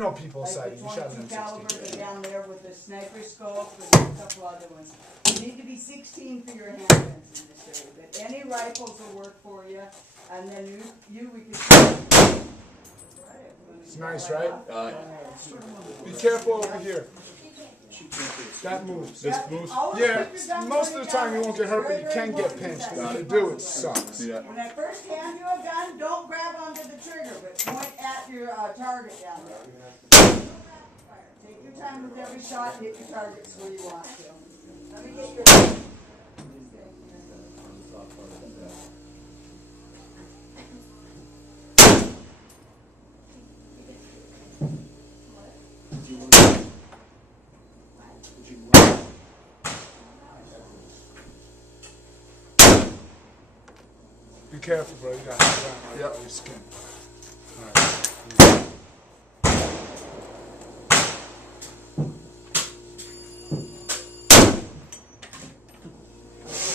know people Like sight. the You shot 22 an caliber M16. down there with the sniper scope and a couple other ones. You need to be 16 for your handguns in this area, but any rifles will work for you. And then we could. It's nice, right? Uh, Be careful over here. That moves. This moves? Yeah, most of the time you won't get hurt, but you can get pinched. If you do, it sucks. Yeah. When I first hand you a gun, don't grab onto the trigger, but point at your target down there. Take your time with every shot, hit your targets where you want to. Let me get your... Be careful, bro. You got to hang around like your skin.